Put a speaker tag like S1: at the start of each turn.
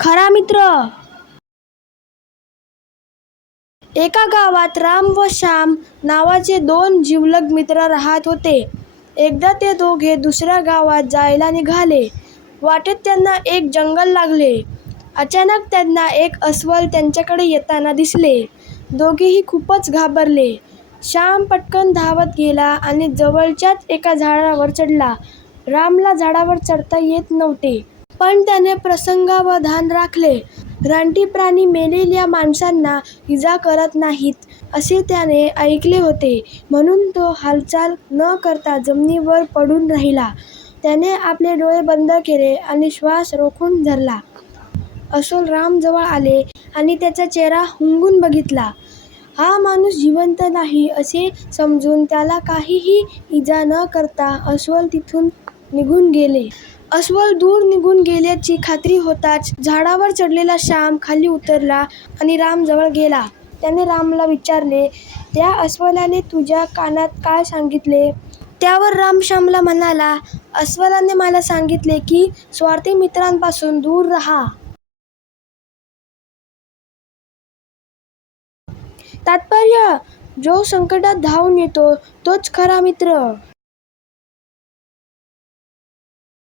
S1: खरा मित्र. एका गावात राम व श्याम नावाचे दोन जिवलग मित्र राहत होते. एकदा ते दोघे दुसऱ्या गावात जायला निघाले. वाटेत त्यांना एक जंगल लागले. अचानक त्यांना एक अस्वल त्यांच्याकडे येताना दिसले. दोघेही खूपच घाबरले. श्याम पटकन धावत गेला आणि जवळच्याच एका झाडावर चढला. रामला झाडावर चढता येत नव्हते. पण त्याने प्रसंगावधान राखले. रानटी प्राणी मेलेल्या माणसांना इजा करत नाहीत असे त्याने ऐकले होते. म्हणून तो हालचाल न करता जमिनीवर पडून राहिला. त्याने आपले डोळे बंद केले आणि श्वास रोखून धरला. अस्वल रामजवळ आले आणि त्याचा चेहरा हुंगून बघितला. हा माणूस जिवंत नाही असे समजून त्याला काहीही इजा न करता अस्वल तिथून निघून गेले. अस्वल दूर निघून गेल्याची खात्री होताच झाडावर चढलेला श्याम खाली उतरला आणि रामजवळ गेला. त्याने रामला विचारले त्या अस्वलाने तुझ्या कानात काय सांगितले? त्यावर राम श्यामला म्हणाला अस्वलाने मला सांगितले की स्वार्थी मित्रांपासून दूर राहा. तात्पर्य जो संकटात धावून येतो तोच खरा मित्र.